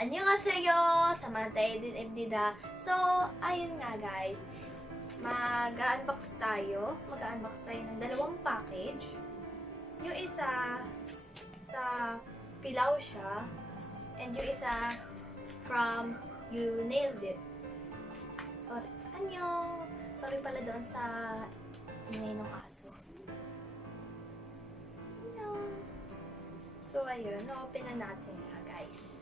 Annyeonghaseyo! Samantay din Ebnida. So, ayun nga guys. Mag-unbox tayo. Mag-unbox tayo ng dalawang package. Yung isa sa Philautia and yung isa from You Nailed It. So, annyeong! Sorry pala doon sa ingay ng aso. Annyeong! So, ayun. Na-open na natin nga guys.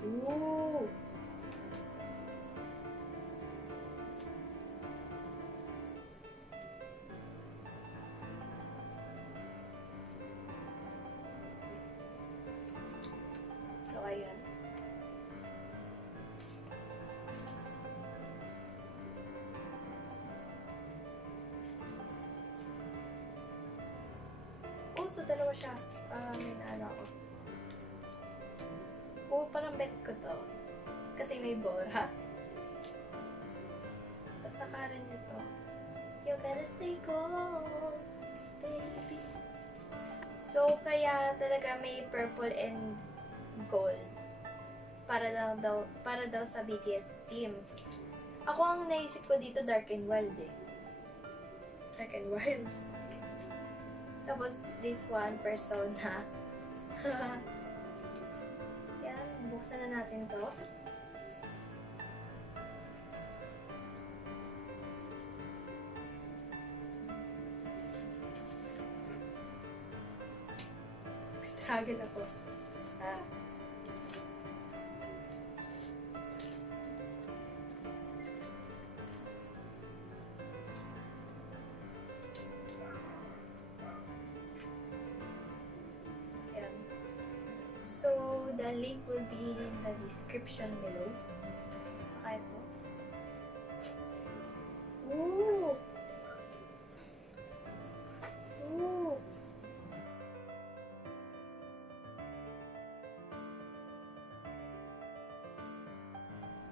Ooh. So, ayan. Oh, so dalawa siya. May naano ako. Oo, parang bet ko to. Kasi may bora. At saka rin ito. You gotta stay cold, baby. So, kaya talaga may purple and gold. Para daw sa BTS team. Ako ang naisip ko dito dark and wild eh. Dark and wild. Tapos, this one, persona. Yan, buksan na natin to. Struggle ako. So, the link will be in the description below. Saka ito. Ooh! Ooh!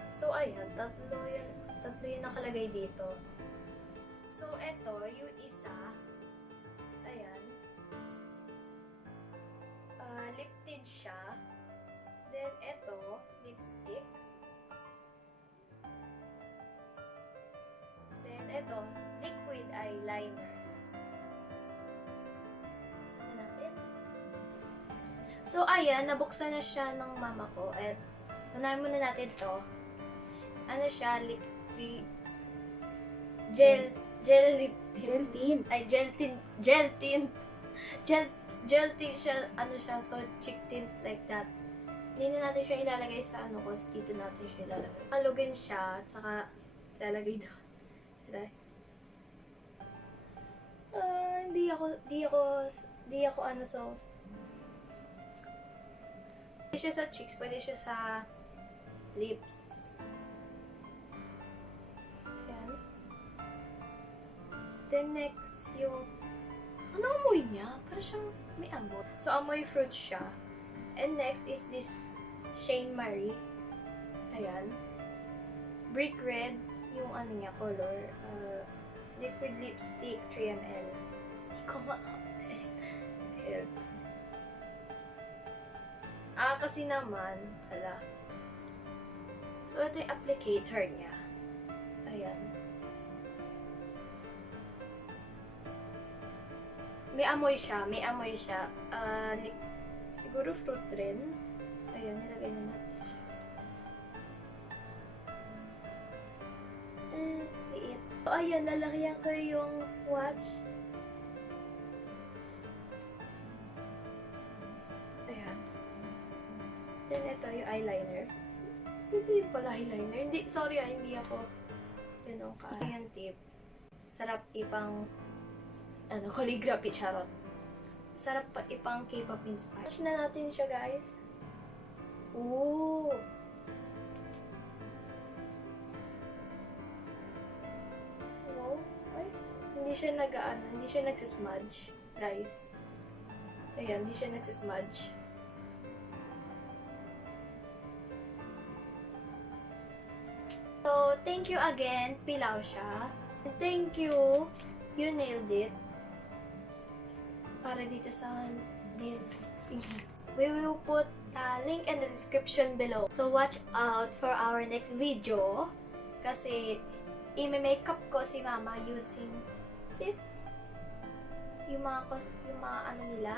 So, ayan. Tatlo yung nakalagay dito. So, ito, yung isa. Ayan. Lip tint siya. Then, ito, lipstick. Then, ito, liquid eyeliner. Buksan na natin. So, ayan, nabuksan na siya ng mama ko. At, unahin muna natin to. Ano siya, gel lip tint. Gel tint. Ay, gel tint siya, ano siya, so cheek tint like that. Hindi na natin siya ilalagay sa ano ko, dito natin siya ilalagay. Halugin siya, at saka ilalagay doon. Hindi ako ano, so pwede siya sa cheeks, pwede siya sa lips. Yan. Then next, yung ano amoy niya? Parang siyang may amoy. So, amoy fruit siya. And next is this Shane Marie. Ayan. Brick red, yung ano niya, color. Liquid lipstick, 3ml. Hindi ko help. Kasi naman, So, ito yung applicator niya. Ayan. May amoy siya. Siguro fruit rin. Ayan, nilagay na natin siya. Liit. So, ayan, lalakyan ko yung swatch. Ayan. Then, ito yung eyeliner. Hindi pala eyeliner. Hindi ako ganun ka. Ayan, tip. Sarap ipang calligraphy, charot. Sarap pa ipang K-pop inspired. Watch na natin siya, guys. Ooh! Wow. Ay, hindi siya nagsismudge, guys. Ayan, hindi siya nagsismudge. So, thank you again, Philautia. Thank you, You Nailed It. Para dito sa nails. We will put a link in the description below. So watch out for our next video. Kasi i-makeup ko si Mama using this. Yung mga ano nila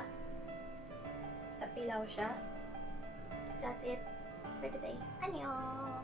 sa Philautia. That's it for today. Annyeong!